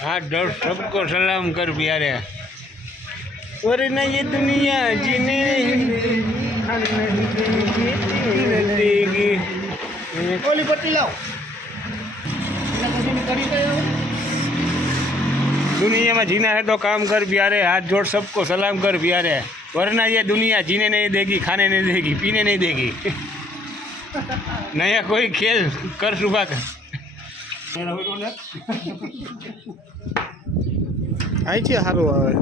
हाथ जोड़ सबको सलाम कर प्यारे। और न ये दुनिया जीने देगी। ઓલી પટ્ટી લાવ दुनिया में जीना है तो काम कर प्यारे, हाथ जोड़ सबको सलाम कर प्यारे, वरना ये दुनिया जीने नहीं देगी, खाने नहीं देगी, पीने नहीं देगी। नया कोई खेल कर सुबह कर અહીં છે સારું આવે